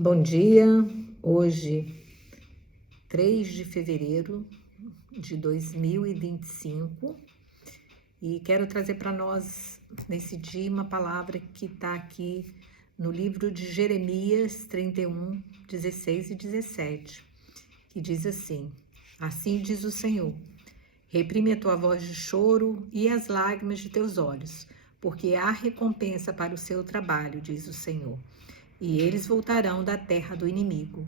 Bom dia, hoje 3 de fevereiro de 2025 e quero trazer para nós nesse dia uma palavra que está aqui no livro de Jeremias 31, 16 e 17, que diz assim: Assim diz o Senhor, reprime a tua voz de choro e as lágrimas de teus olhos, porque há recompensa para o seu trabalho, diz o Senhor. E eles voltarão da terra do inimigo.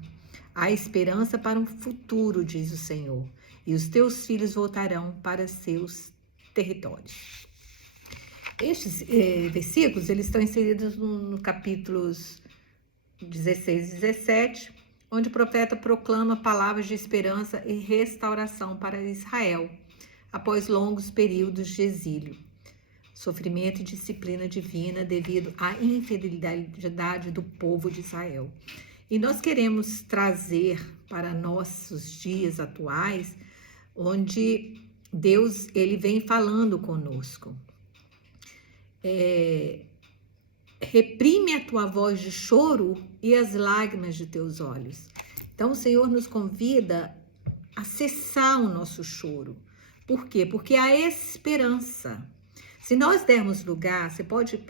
Há esperança para um futuro, diz o Senhor, e os teus filhos voltarão para seus territórios. Estes versículos eles estão inseridos no capítulos 16 e 17, onde o profeta proclama palavras de esperança e restauração para Israel, após longos períodos de exílio, sofrimento e disciplina divina devido à infidelidade do povo de Israel. E nós queremos trazer para nossos dias atuais, onde Deus ele vem falando conosco. Reprime a tua voz de choro e as lágrimas de teus olhos. Então o Senhor nos convida a cessar o nosso choro. Por quê? Porque há esperança. Se nós dermos lugar,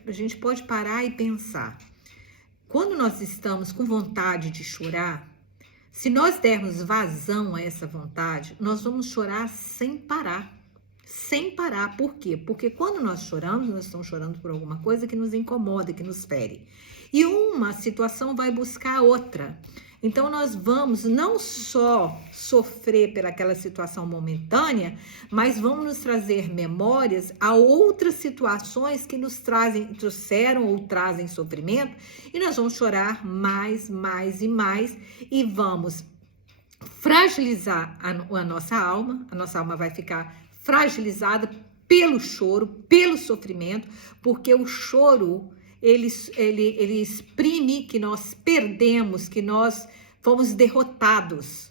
a gente pode parar e pensar. Quando nós estamos com vontade de chorar, se nós dermos vazão a essa vontade, nós vamos chorar sem parar. Sem parar. Por quê? Porque quando nós choramos, nós estamos chorando por alguma coisa que nos incomoda, que nos fere. E uma situação vai buscar outra. Então nós vamos não só sofrer pelaquela situação momentânea, mas vamos nos trazer memórias a outras situações que nos trouxeram ou trazem sofrimento, e nós vamos chorar mais e mais, e vamos fragilizar a nossa alma vai ficar fragilizada pelo choro, pelo sofrimento, porque o choro ele exprime que nós perdemos, que nós fomos derrotados.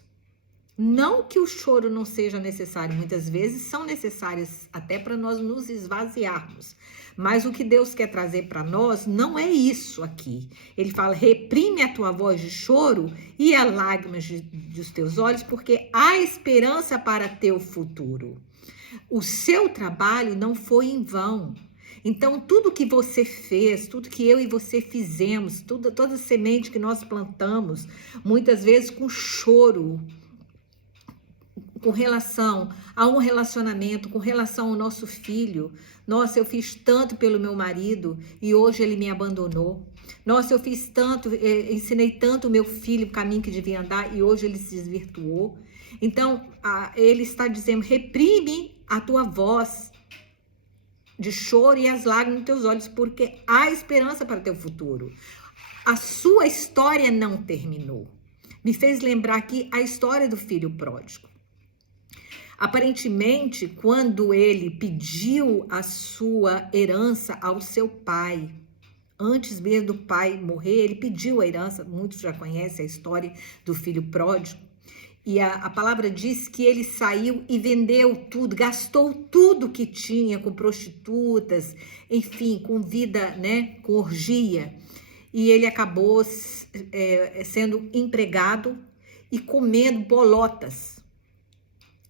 Não que o choro não seja necessário, muitas vezes são necessárias até para nós nos esvaziarmos. Mas o que Deus quer trazer para nós não é isso aqui. Ele fala, reprime a tua voz de choro e as lágrimas dos teus olhos, porque há esperança para teu futuro. O seu trabalho não foi em vão. Então, tudo que você fez, tudo que eu e você fizemos, toda semente que nós plantamos, muitas vezes com choro, com relação a um relacionamento, com relação ao nosso filho. Nossa, eu fiz tanto pelo meu marido e hoje ele me abandonou. Nossa, eu fiz tanto, ensinei tanto o meu filho o caminho que devia andar e hoje ele se desvirtuou. Então, ele está dizendo, reprime a tua voz de choro e as lágrimas nos teus olhos, porque há esperança para o teu futuro. A sua história não terminou. Me fez lembrar aqui a história do filho pródigo. Aparentemente, quando ele pediu a sua herança ao seu pai, antes mesmo do pai morrer, ele pediu a herança, muitos já conhecem a história do filho pródigo, e a palavra diz que ele saiu e vendeu tudo, gastou tudo que tinha com prostitutas, enfim, com vida, né, com orgia. E ele acabou sendo empregado e comendo bolotas.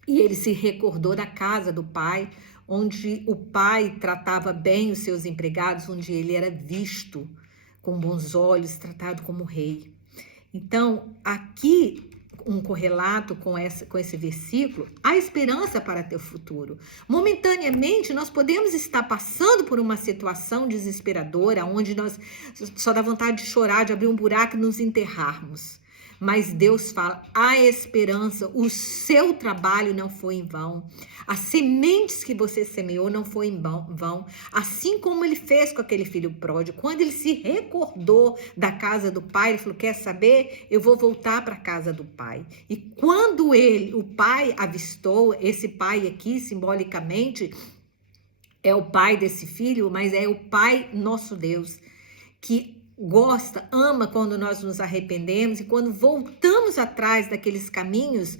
E ele se recordou da casa do pai, onde o pai tratava bem os seus empregados, onde ele era visto com bons olhos, tratado como rei. Então, aqui um correlato com esse versículo, há esperança para teu futuro. Momentaneamente, nós podemos estar passando por uma situação desesperadora, onde nós só dá vontade de chorar, de abrir um buraco e nos enterrarmos. Mas Deus fala, há esperança, o seu trabalho não foi em vão. As sementes que você semeou não foi em vão. Assim como ele fez com aquele filho pródigo. Quando ele se recordou da casa do pai, ele falou, quer saber? Eu vou voltar para a casa do pai. E quando o pai avistou, esse pai aqui, simbolicamente, é o pai desse filho, mas é o pai nosso Deus, que gosta, ama quando nós nos arrependemos e quando voltamos atrás daqueles caminhos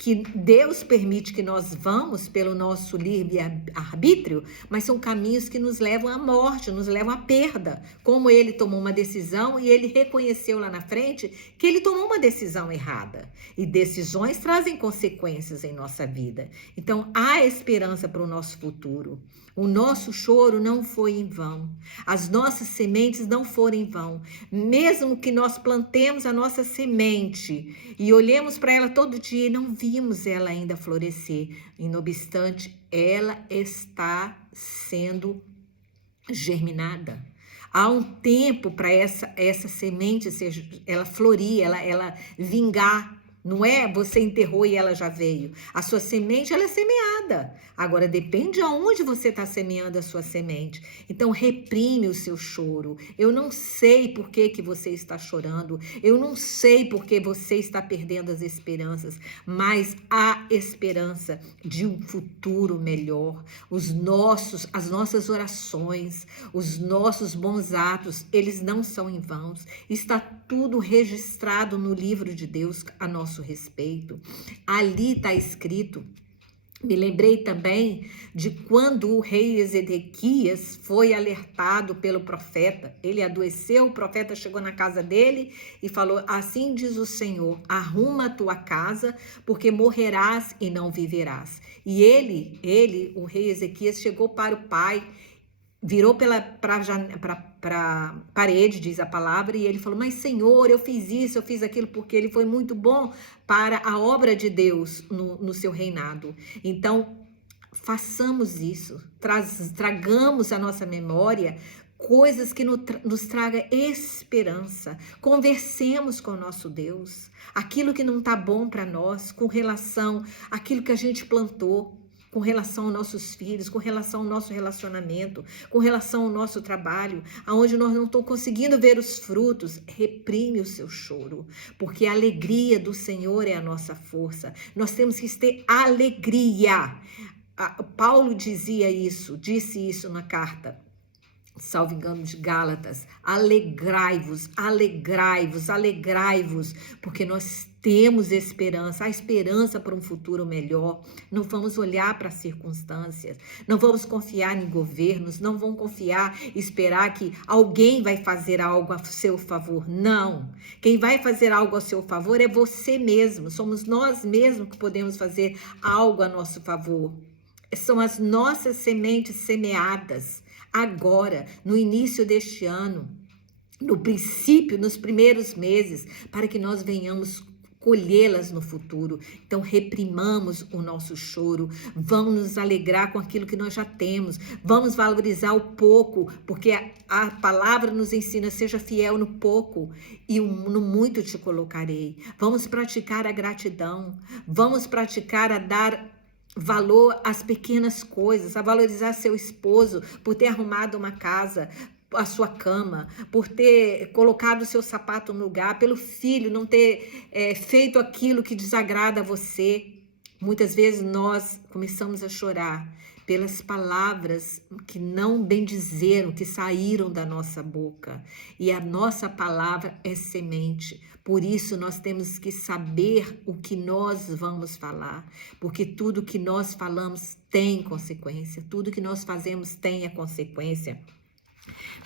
que Deus permite que nós vamos pelo nosso livre-arbítrio, mas são caminhos que nos levam à morte, nos levam à perda. Como ele tomou uma decisão e ele reconheceu lá na frente que ele tomou uma decisão errada. E decisões trazem consequências em nossa vida. Então, há esperança para o nosso futuro. O nosso choro não foi em vão. As nossas sementes não foram em vão. Mesmo que nós plantemos a nossa semente e olhemos para ela todo dia e não vimos ela ainda florescer, e não obstante, ela está sendo germinada. Há um tempo para essa semente ela florir, ela vingar. Não é você enterrou e ela já veio. A sua semente, ela é semeada. Agora, depende aonde você está semeando a sua semente. Então, reprime o seu choro. Eu não sei por que você está chorando. Eu não sei por que você está perdendo as esperanças. Mas há esperança de um futuro melhor. As nossas orações, os nossos bons atos, eles não são em vão. Está tudo registrado no livro de Deus a nosso respeito. Ali está escrito. Me lembrei também de quando o rei Ezequias foi alertado pelo profeta. Ele adoeceu, o profeta chegou na casa dele e falou: assim diz o Senhor, arruma a tua casa, porque morrerás e não viverás. E ele, o rei Ezequias, chegou para o pai, virou para parede, diz a palavra, e ele falou: mas Senhor, eu fiz isso, eu fiz aquilo, porque ele foi muito bom para a obra de Deus no seu reinado. Então, façamos isso, tragamos à nossa memória coisas que nos traga esperança. Conversemos com o nosso Deus, aquilo que não está bom para nós, com relação àquilo que a gente plantou, com relação aos nossos filhos, com relação ao nosso relacionamento, com relação ao nosso trabalho, aonde nós não estamos conseguindo ver os frutos. Reprime o seu choro, porque a alegria do Senhor é a nossa força. Nós temos que ter alegria. Paulo disse isso na carta, salvo engano, de Gálatas: alegrai-vos, alegrai-vos, alegrai-vos, porque nós temos esperança, há esperança para um futuro melhor. Não vamos olhar para as circunstâncias, não vamos confiar em governos, não vamos confiar, esperar que alguém vai fazer algo a seu favor. Não, quem vai fazer algo a seu favor é você mesmo, somos nós mesmos que podemos fazer algo a nosso favor. São as nossas sementes semeadas agora, no início deste ano, no princípio, nos primeiros meses, para que nós venhamos colhê-las no futuro. Então, reprimamos o nosso choro, vamos nos alegrar com aquilo que nós já temos, vamos valorizar o pouco, porque a palavra nos ensina: seja fiel no pouco e no muito te colocarei. Vamos praticar a gratidão, vamos praticar a dar valor às pequenas coisas, a valorizar seu esposo por ter arrumado uma casa, a sua cama, por ter colocado o seu sapato no lugar, pelo filho não ter feito aquilo que desagrada a você. Muitas vezes nós começamos a chorar pelas palavras que não bendizeram, que saíram da nossa boca. E a nossa palavra é semente. Por isso nós temos que saber o que nós vamos falar, porque tudo que nós falamos tem consequência, tudo que nós fazemos tem a consequência.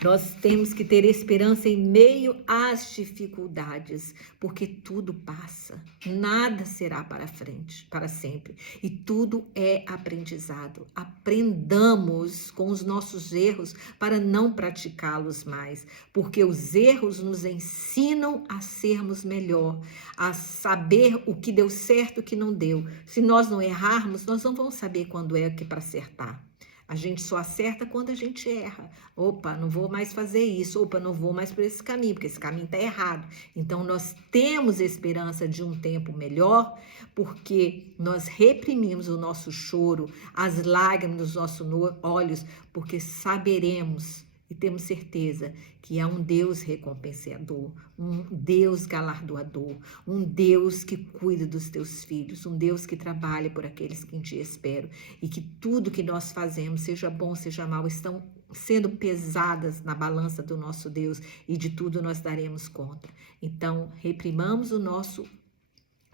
Nós temos que ter esperança em meio às dificuldades, porque tudo passa, nada será para frente, para sempre, e tudo é aprendizado. Aprendamos com os nossos erros para não praticá-los mais, porque os erros nos ensinam a sermos melhor, a saber o que deu certo e o que não deu. Se nós não errarmos, nós não vamos saber quando é que para acertar. A gente só acerta quando a gente erra. Opa, não vou mais fazer isso. Opa, não vou mais por esse caminho, porque esse caminho está errado. Então, nós temos esperança de um tempo melhor, porque nós reprimimos o nosso choro, as lágrimas dos nossos olhos, porque saberemos e temos certeza que há um Deus recompensador, um Deus galardoador, um Deus que cuida dos teus filhos, um Deus que trabalha por aqueles que em ti esperam, e que tudo que nós fazemos, seja bom, seja mal, estão sendo pesadas na balança do nosso Deus, e de tudo nós daremos conta. Então, reprimamos o nosso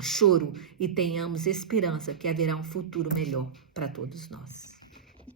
choro e tenhamos esperança que haverá um futuro melhor para todos nós.